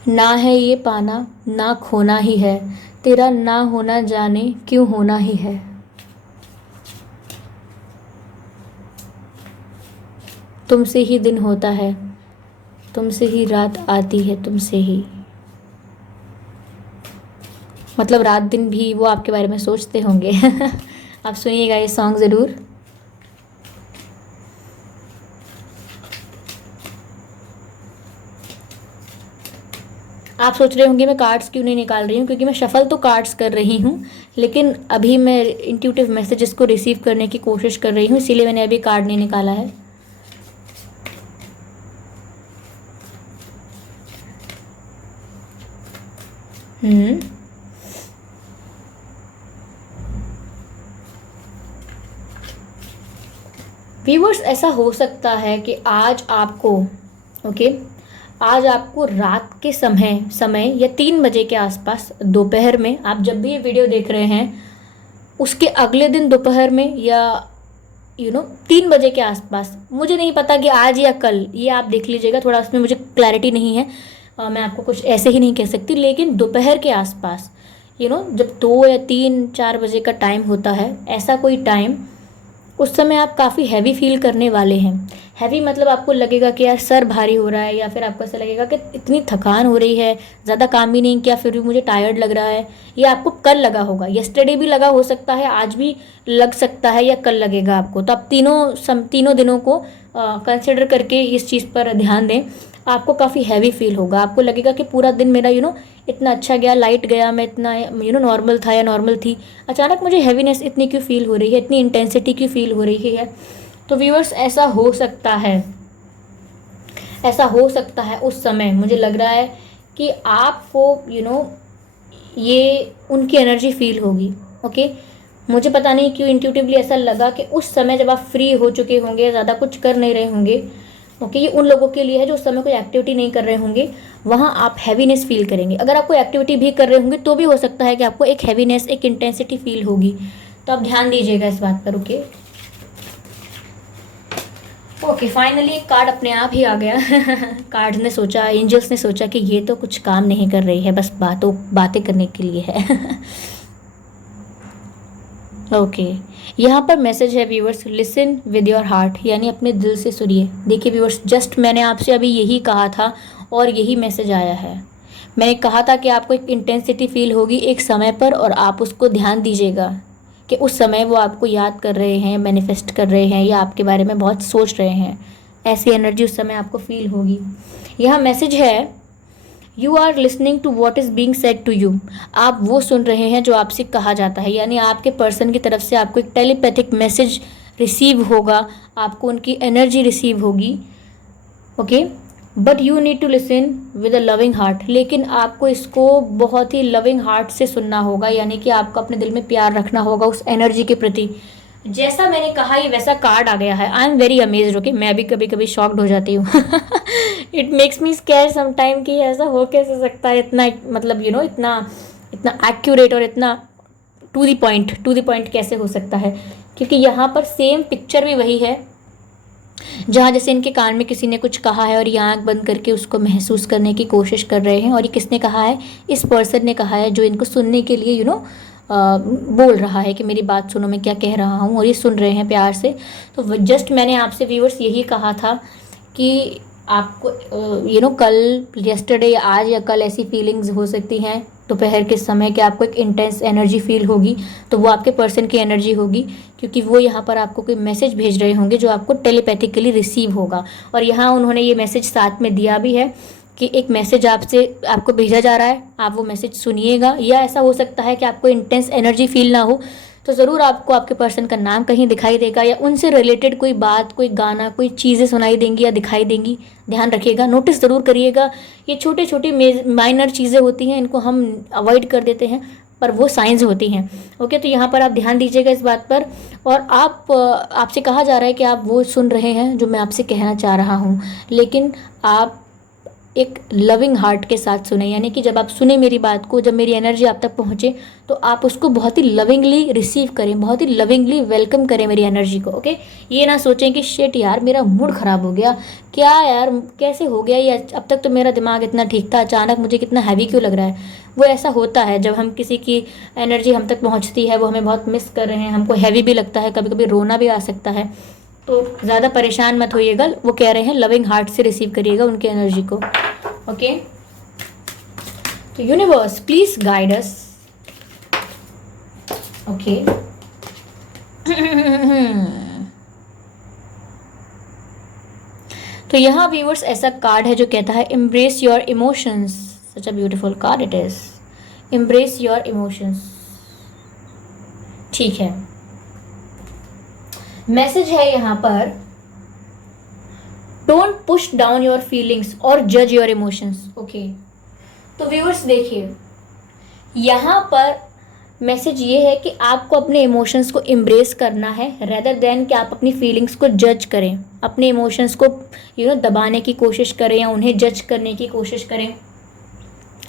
ना है ये पाना ना खोना ही है, तेरा ना होना जाने क्यों होना ही है। तुमसे ही दिन होता है, तुमसे ही रात आती है, तुमसे ही। मतलब रात दिन भी वो आपके बारे में सोचते होंगे। आप सुनिएगा ये सॉन्ग ज़रूर। आप सोच रहे होंगे मैं कार्ड्स क्यों नहीं निकाल रही हूँ, क्योंकि मैं शफल तो कार्ड्स कर रही हूँ, लेकिन अभी मैं इंट्यूटिव मैसेजेस को रिसीव करने की कोशिश कर रही हूँ, इसीलिए मैंने अभी कार्ड नहीं निकाला है। व्यूवर्स, ऐसा हो सकता है कि आज आपको ओके आज आपको रात के समय या 3 बजे के आसपास दोपहर में, आप जब भी ये वीडियो देख रहे हैं उसके अगले दिन दोपहर में या 3 बजे के आसपास, मुझे नहीं पता कि आज या कल, ये आप देख लीजिएगा, थोड़ा उसमें मुझे क्लैरिटी नहीं है, मैं आपको कुछ ऐसे ही नहीं कह सकती, लेकिन दोपहर के आसपास जब 2 या 3 4 बजे का टाइम होता है, ऐसा कोई टाइम, उस समय आप काफ़ी हैवी फील करने वाले हैं। हैवी मतलब आपको लगेगा कि यार सर भारी हो रहा है, या फिर आपको ऐसा लगेगा कि इतनी थकान हो रही है, ज़्यादा काम भी नहीं किया फिर भी मुझे टायर्ड लग रहा है। ये आपको कल लगा होगा, यस्टरडे भी लगा हो सकता है, आज भी लग सकता है, या कल लगेगा आपको। तो आप तीनों दिनों को कंसिडर करके इस चीज़ पर ध्यान दें। आपको काफ़ी हैवी फील होगा, आपको लगेगा कि पूरा दिन मेरा इतना अच्छा गया, लाइट गया, मैं इतना नॉर्मल था या नॉर्मल थी, अचानक मुझे हैवीनेस इतनी क्यों फील हो रही है, इतनी इंटेंसिटी क्यों फील हो रही है। तो व्यूअर्स, ऐसा हो सकता है उस समय मुझे लग रहा है कि आपको ये उनकी एनर्जी फील होगी। ओके, मुझे पता नहीं क्यों इंट्यूटिवली ऐसा लगा कि उस समय जब आप फ्री हो चुके होंगे, ज़्यादा कुछ कर नहीं रहे होंगे, ओके, ये उन लोगों के लिए है जो उस समय कोई एक्टिविटी नहीं कर रहे होंगे, वहाँ आप हैवीनेस फील करेंगे। अगर आप कोई एक्टिविटी भी कर रहे होंगे तो भी हो सकता है कि आपको एक हैवीनेस, एक इंटेंसिटी फील होगी। तो आप ध्यान दीजिएगा इस बात पर। ओके, फाइनली एक कार्ड अपने आप ही आ गया। कार्ड ने सोचा, एंजल्स ने सोचा कि ये तो कुछ काम नहीं कर रही है, बस बातें करने के लिए है। ओके, यहाँ पर मैसेज है viewers, listen with your heart, यानी अपने दिल से सुनिए। देखिए व्यूअर्स, जस्ट मैंने आपसे अभी यही कहा था और यही मैसेज आया है। मैंने कहा था कि आपको एक इंटेंसिटी फील होगी एक समय पर, और आप उसको ध्यान दीजिएगा कि उस समय वो आपको याद कर रहे हैं, मैनिफेस्ट कर रहे हैं, या आपके बारे में बहुत सोच रहे हैं। ऐसी एनर्जी उस समय आपको फील होगी। यहाँ मैसेज है, you are listening to what is being said to you. आप वो सुन रहे हैं जो आपसे कहा जाता है, यानी आपके पर्सन की तरफ से आपको एक टेलीपैथिक मैसेज रिसीव होगा, आपको उनकी एनर्जी रिसीव होगी। Okay, but you need to listen with a loving heart, लेकिन आपको इसको बहुत ही लविंग हार्ट से सुनना होगा, यानी कि आपको अपने दिल में प्यार रखना होगा उस एनर्जी के प्रति। जैसा मैंने कहा ये वैसा कार्ड आ गया है। I am very amazed. Okay, मैं भी कभी कभी शॉक्ड हो जाती हूँ। It makes me scare some time कि ऐसा हो कैसे सकता है, इतना मतलब इतना इतना एक्यूरेट और इतना टू द पॉइंट कैसे हो सकता है। क्योंकि यहाँ पर सेम पिक्चर भी वही है, जहाँ जैसे इनके कान में किसी ने कुछ कहा है और ये आँख बंद करके उसको महसूस करने की कोशिश कर रहे हैं। और ये किसने कहा है? इस पर्सन ने कहा है जो इनको सुनने के लिए बोल रहा है कि मेरी बात सुनो, मैं क्या कह रहा हूँ, और ये सुन रहे हैं प्यार से। तो जस्ट मैंने आपसे व्यूअर्स यही कहा था कि आपको कल, यस्टरडे या आज या कल ऐसी फीलिंग्स हो सकती हैं दोपहर के समय कि आपको एक इंटेंस एनर्जी फील होगी। तो वो आपके पर्सन की एनर्जी होगी, क्योंकि वो यहाँ पर आपको कोई मैसेज भेज रहे होंगे जो आपको टेलीपैथिकली रिसीव होगा। और यहाँ उन्होंने ये मैसेज साथ में दिया भी है कि एक मैसेज आपको भेजा जा रहा है, आप वो मैसेज सुनिएगा। या ऐसा हो सकता है कि आपको इंटेंस एनर्जी फील ना हो, तो ज़रूर आपको आपके पर्सन का नाम कहीं दिखाई देगा, या उनसे रिलेटेड कोई बात, कोई गाना, कोई चीज़ें सुनाई देंगी या दिखाई देंगी। ध्यान रखिएगा, नोटिस ज़रूर करिएगा। ये छोटी छोटी माइनर चीज़ें होती हैं, इनको हम अवॉइड कर देते हैं, पर वो साइंस होती हैं। ओके, तो यहाँ पर आप ध्यान दीजिएगा इस बात पर। और आपसे कहा जा रहा है कि आप वो सुन रहे हैं जो मैं आपसे कहना चाह रहा हूँ, लेकिन आप एक लविंग हार्ट के साथ सुने, यानी कि जब आप सुने मेरी बात को, जब मेरी एनर्जी आप तक पहुँचे, तो आप उसको बहुत ही लविंगली रिसीव करें, बहुत ही लविंगली वेलकम करें मेरी एनर्जी को। ओके, ये ना सोचें कि शिट यार मेरा मूड ख़राब हो गया, क्या यार कैसे हो गया, या अब तक तो मेरा दिमाग इतना ठीक था, अचानक मुझे कितना हैवी क्यों लग रहा है। वो ऐसा होता है जब हम किसी की एनर्जी हम तक पहुँचती है, वो हमें बहुत मिस कर रहे हैं, हमको हैवी भी लगता है, कभी कभी रोना भी आ सकता है। तो ज़्यादा परेशान मत होइएगा, वो कह रहे हैं लविंग हार्ट से रिसीव करिएगा उनकी एनर्जी को। ओके, तो universe please guide us okay तो यहाँ व्यूअर्स ऐसा कार्ड है जो कहता है embrace your emotions. Such a beautiful card it is. Embrace your emotions. ठीक है, मैसेज है यहाँ पर don't push down your feelings और जज योर इमोशंस। ओके, तो व्यूअर्स देखिए, यहाँ पर मैसेज ये है कि आपको अपने इमोशंस को एम्ब्रेस करना है रेदर देन कि आप अपनी फीलिंग्स को जज करें, अपने इमोशंस को दबाने की कोशिश करें या उन्हें जज करने की कोशिश करें।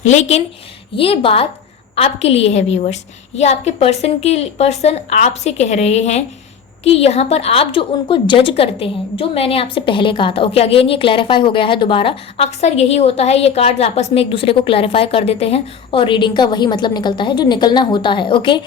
लेकिन ये बात आपके लिए है व्यूअर्स, ये आपके पर्सन आपसे कह रहे हैं कि यहाँ पर आप जो उनको जज करते हैं, जो मैंने आपसे पहले कहा था। ओके, अगेन ये क्लैरिफाई हो गया है दोबारा। अक्सर यही होता है, ये कार्ड्स आपस में एक दूसरे को क्लैरिफाई कर देते हैं और रीडिंग का वही मतलब निकलता है जो निकलना होता है। ओके,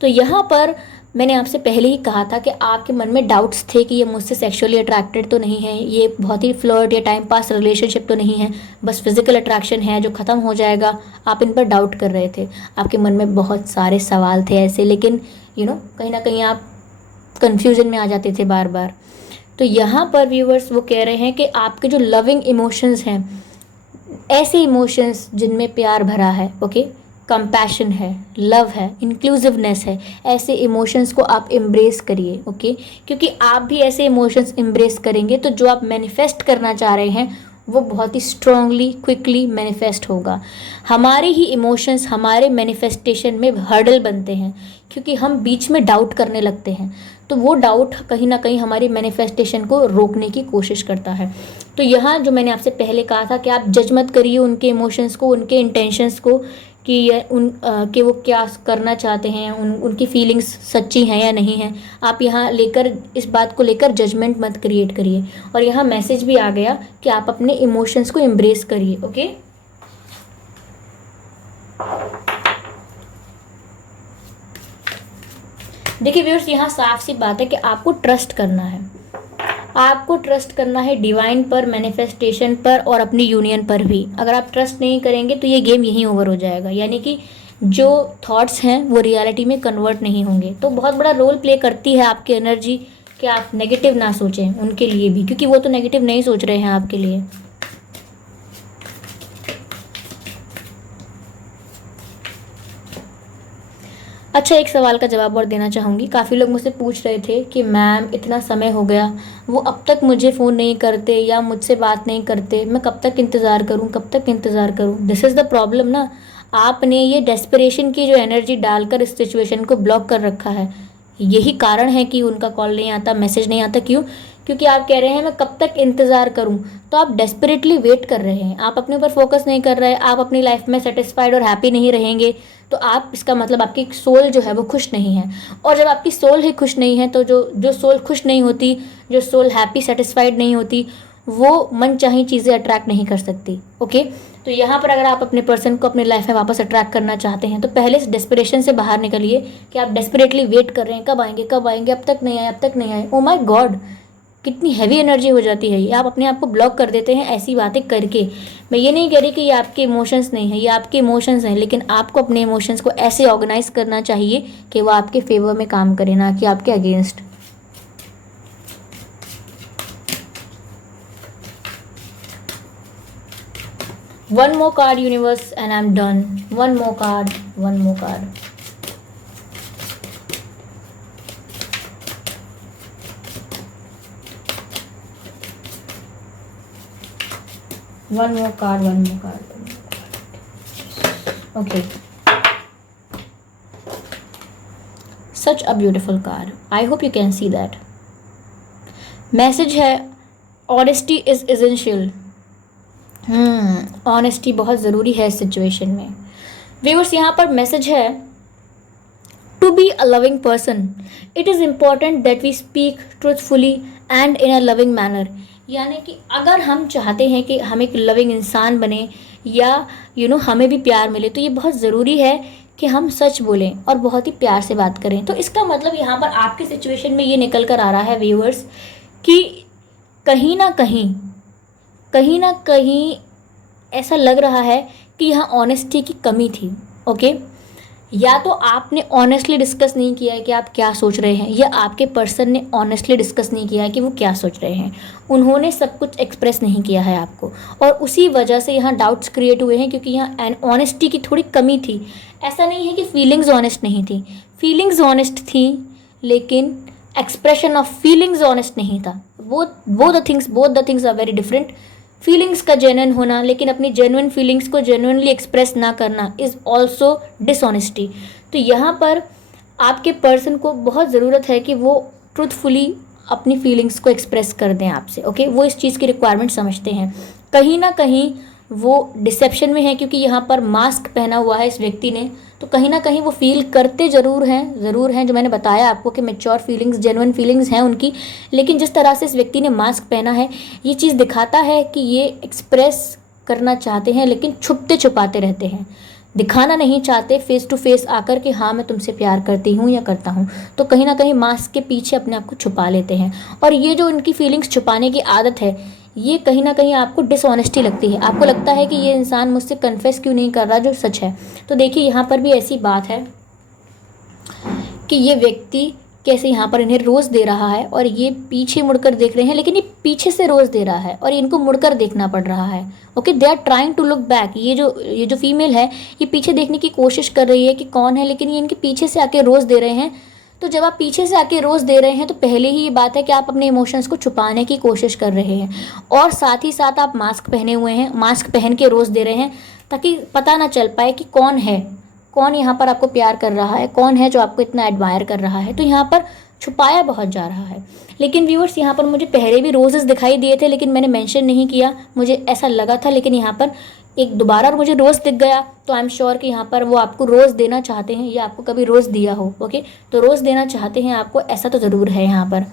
तो यहाँ पर मैंने आपसे पहले ही कहा था कि आपके मन में डाउट्स थे कि ये मुझसे सेक्सुअली अट्रैक्टेड तो नहीं है, ये बहुत ही फ्लर्ट या टाइम पास रिलेशनशिप तो नहीं है, बस फिजिकल अट्रैक्शन है जो ख़त्म हो जाएगा। आप इन पर डाउट कर रहे थे, आपके मन में बहुत सारे सवाल थे ऐसे, लेकिन कहीं ना कहीं आप कन्फ्यूजन में आ जाते थे बार बार। तो यहाँ पर व्यूअर्स वो कह रहे हैं कि आपके जो लविंग इमोशंस हैं, ऐसे इमोशंस जिनमें प्यार भरा है, ओके, कंपैशन है, लव है, इंक्लूसिवनेस है, ऐसे इमोशंस को आप एम्ब्रेस करिए। ओके, क्योंकि आप भी ऐसे इमोशंस एम्ब्रेस करेंगे तो जो आप मैनिफेस्ट करना चाह रहे हैं वो बहुत ही स्ट्रांगली क्विकली मैनिफेस्ट होगा। हमारे ही इमोशंस हमारे मैनिफेस्टेशन में हर्डल बनते हैं क्योंकि हम बीच में डाउट करने लगते हैं, तो वो डाउट कहीं ना कहीं हमारी मैनिफेस्टेशन को रोकने की कोशिश करता है। तो यहाँ जो मैंने आपसे पहले कहा था कि आप जज मत करिए उनके इमोशंस को, उनके इंटेंशंस को कि वो क्या करना चाहते हैं, उनकी फीलिंग्स सच्ची हैं या नहीं हैं। आप यहाँ लेकर इस बात को लेकर जजमेंट मत क्रिएट करिए। और यहाँ मैसेज भी आ गया कि आप अपने इमोशंस को एम्ब्रेस करिए। ओके, देखिए व्यूअर्स, यहाँ साफ सी बात है कि आपको ट्रस्ट करना है, आपको ट्रस्ट करना है डिवाइन पर, मैनिफेस्टेशन पर और अपनी यूनियन पर भी। अगर आप ट्रस्ट नहीं करेंगे तो ये गेम यहीं ओवर हो जाएगा, यानी कि जो थॉट्स हैं वो रियलिटी में कन्वर्ट नहीं होंगे। तो बहुत बड़ा रोल प्ले करती है आपकी एनर्जी कि आप नेगेटिव ना सोचें उनके लिए भी, क्योंकि वो तो नेगेटिव नहीं सोच रहे हैं आपके लिए। अच्छा, एक सवाल का जवाब और देना चाहूँगी। काफ़ी लोग मुझसे पूछ रहे थे कि मैम इतना समय हो गया, वो अब तक मुझे फ़ोन नहीं करते या मुझसे बात नहीं करते, मैं कब तक इंतज़ार करूँ, कब तक इंतज़ार करूँ। दिस इज़ द प्रॉब्लम ना, आपने ये डेस्परेशन की जो एनर्जी डालकर इस सिचुएशन को ब्लॉक कर रखा है। यही कारण है कि उनका कॉल नहीं आता, मैसेज नहीं आता। क्यों? क्योंकि आप कह रहे हैं मैं कब तक इंतज़ार करूं, तो आप डेस्परेटली वेट कर रहे हैं, आप अपने ऊपर फोकस नहीं कर रहे, आप अपनी लाइफ में सेटिस्फाइड और हैप्पी नहीं रहेंगे। तो आप, इसका मतलब आपकी सोल जो है वो खुश नहीं है। और जब आपकी सोल ही खुश नहीं है तो जो सोल खुश नहीं होती, जो सोल हैप्पी सेटिस्फाइड नहीं होती, वो मन चाही चीज़ें अट्रैक्ट नहीं कर सकती। ओके, तो यहाँ पर अगर आप अपने पर्सन को अपनी लाइफ में वापस अट्रैक्ट करना चाहते हैं तो पहले इस डेस्परेशन से बाहर निकलिए कि आप डेस्परेटली वेट कर रहे हैं, कब आएंगे कब आएंगे, अब तक नहीं आए, अब तक नहीं आए। ओ माय गॉड, कितनी हैवी एनर्जी हो जाती है ये। आप अपने आप को ब्लॉक कर देते हैं ऐसी बातें करके। मैं ये नहीं कह रही कि ये आपके इमोशंस नहीं है, ये आपके इमोशंस हैं, लेकिन आपको अपने इमोशंस को ऐसे ऑर्गेनाइज करना चाहिए कि वो आपके फेवर में काम करे, ना कि आपके against. One more card, universe, and I'm done. One more card, one more card. One more card, one more card, one more card. Okay. Such a beautiful card. I hope you can see that. Message है, honesty is essential. ऑनेस्टी बहुत ज़रूरी है इस सिचुएशन में। व्यूअर्स, यहाँ पर मैसेज है, to be a loving person it is important that we speak truthfully and in a loving manner. यानी कि अगर हम चाहते हैं कि हम एक लविंग इंसान बने या हमें भी प्यार मिले, तो ये बहुत ज़रूरी है कि हम सच बोलें और बहुत ही प्यार से बात करें। तो इसका मतलब यहाँ पर आपके सिचुएशन में ये निकल कर आ रहा है व्यूअर्स कि कहीं ना कहीं ऐसा लग रहा है कि यहाँ ऑनेस्टी की कमी थी। ओके, या तो आपने ऑनेस्टली डिस्कस नहीं किया है कि आप क्या सोच रहे हैं, या आपके पर्सन ने ऑनेस्टली डिस्कस नहीं किया है कि वो क्या सोच रहे हैं। उन्होंने सब कुछ एक्सप्रेस नहीं किया है आपको, और उसी वजह से यहाँ डाउट्स क्रिएट हुए हैं, क्योंकि यहाँ ऑनेस्टी की थोड़ी कमी थी। ऐसा नहीं है कि फीलिंग्स ऑनेस्ट नहीं थी, फीलिंग्स ऑनेस्ट थी, लेकिन एक्सप्रेशन ऑफ फीलिंग्स ऑनेस्ट नहीं था। Both the things are very different. Feelings का जेन्युइन होना, लेकिन अपनी जेन्युइन फीलिंग्स को जेन्युइनली एक्सप्रेस ना करना इज़ ऑल्सो डिसऑनेस्टी। तो यहाँ पर आपके पर्सन को बहुत ज़रूरत है कि वो ट्रूथफुली अपनी फीलिंग्स को एक्सप्रेस कर दें आपसे। ओके, वो इस चीज़ की रिक्वायरमेंट समझते हैं। कहीं ना कहीं वो डिसेप्शन में है, क्योंकि यहाँ पर मास्क पहना हुआ है इस व्यक्ति ने, तो कहीं ना कहीं वो फील करते ज़रूर हैं जो मैंने बताया आपको कि मैच्योर फीलिंग्स, जेन्युइन फीलिंग्स हैं उनकी। लेकिन जिस तरह से इस व्यक्ति ने मास्क पहना है, ये चीज़ दिखाता है कि ये एक्सप्रेस करना चाहते हैं, लेकिन छुपते छुपाते रहते हैं, दिखाना नहीं चाहते फेस टू फेस आकर कि हाँ मैं तुमसे प्यार करती हूँ या करता हूँ। तो कहीं ना कहीं मास्क के पीछे अपने आप को छुपा लेते हैं, और ये जो इनकी फीलिंग्स छुपाने की आदत है, ये कहीं ना कहीं आपको डिसऑनेस्टी लगती है। आपको लगता है कि ये इंसान मुझसे कन्फेस क्यों नहीं कर रहा जो सच है। तो देखिए यहाँ पर भी ऐसी बात है कि ये व्यक्ति कैसे यहाँ पर इन्हें रोज़ दे रहा है, और ये पीछे मुड़कर देख रहे हैं, लेकिन ये पीछे से रोज़ दे रहा है और इनको मुड़कर देखना पड़ रहा है। Okay, they are trying to look back. ये जो फीमेल है, ये पीछे देखने की कोशिश कर रही है कि कौन है, लेकिन ये इनके पीछे से आके रोज़ दे रहे हैं। तो जब आप पीछे से आके रोज़ दे रहे हैं, तो पहले ही ये बात है कि आप अपने इमोशंस को छुपाने की कोशिश कर रहे हैं, और साथ ही साथ आप मास्क पहने हुए हैं, मास्क पहन के रोज़ दे रहे हैं, ताकि पता ना चल पाए कि कौन है, कौन यहाँ पर आपको प्यार कर रहा है, कौन है जो आपको इतना एडमायर कर रहा है। तो यहाँ पर छुपाया बहुत जा रहा है। लेकिन व्यूअर्स, यहाँ पर मुझे पहले भी रोजेस दिखाई दिए थे, लेकिन मैंने मेंशन नहीं किया, मुझे ऐसा लगा था। लेकिन यहाँ पर एक दोबारा मुझे रोज़ दिख गया, तो आई एम श्योर कि यहाँ पर वो आपको रोज़ देना चाहते हैं, या आपको कभी रोज़ दिया हो। ओके, तो रोज़ देना चाहते हैं आपको, ऐसा तो ज़रूर है यहाँ पर।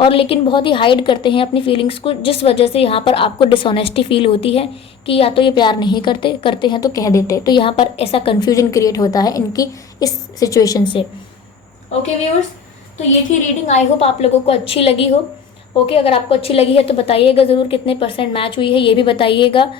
और लेकिन बहुत ही हाइड करते हैं अपनी फीलिंग्स को, जिस वजह से यहाँ पर आपको डिसऑनेस्टी फील होती है कि या तो ये प्यार नहीं करते हैं तो कह देते। तो यहाँ पर ऐसा कन्फ्यूजन क्रिएट होता है इनकी इस सिचुएशन से। ओके व्यूअर्स, तो ये थी रीडिंग। आई होप आप लोगों को अच्छी लगी हो। ओके, अगर आपको अच्छी लगी है तो बताइएगा ज़रूर कितने % मैच हुई है, ये भी बताइएगा।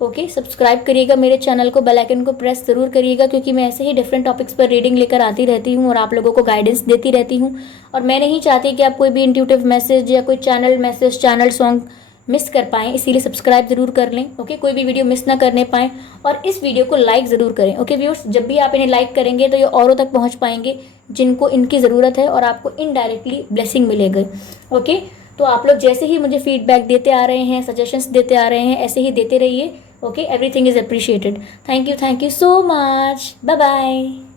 ओके, सब्सक्राइब करिएगा मेरे चैनल को, बेल आइकन को प्रेस ज़रूर करिएगा, क्योंकि मैं ऐसे ही डिफरेंट टॉपिक्स पर रीडिंग लेकर आती रहती हूँ और आप लोगों को गाइडेंस देती रहती हूँ। और मैं नहीं चाहती कि आप कोई भी इंट्यूटिव मैसेज या कोई चैनल सॉन्ग मिस कर पाएँ, इसीलिए सब्सक्राइब ज़रूर कर लें। ओके, कोई भी वीडियो मिस ना करने पाएँ, और इस वीडियो को लाइक ज़रूर करें। ओके व्यूअर्स, जब भी आप इन्हें लाइक करेंगे तो ये औरों तक पहुँच पाएंगे जिनको इनकी ज़रूरत है, और आपको इनडायरेक्टली ब्लेसिंग मिलेगी। ओके, तो आप लोग जैसे ही मुझे फीडबैक देते आ रहे हैं, सजेशंस देते आ रहे हैं, ऐसे ही देते रहिए। Okay, everything is appreciated. Thank you so much. Bye bye.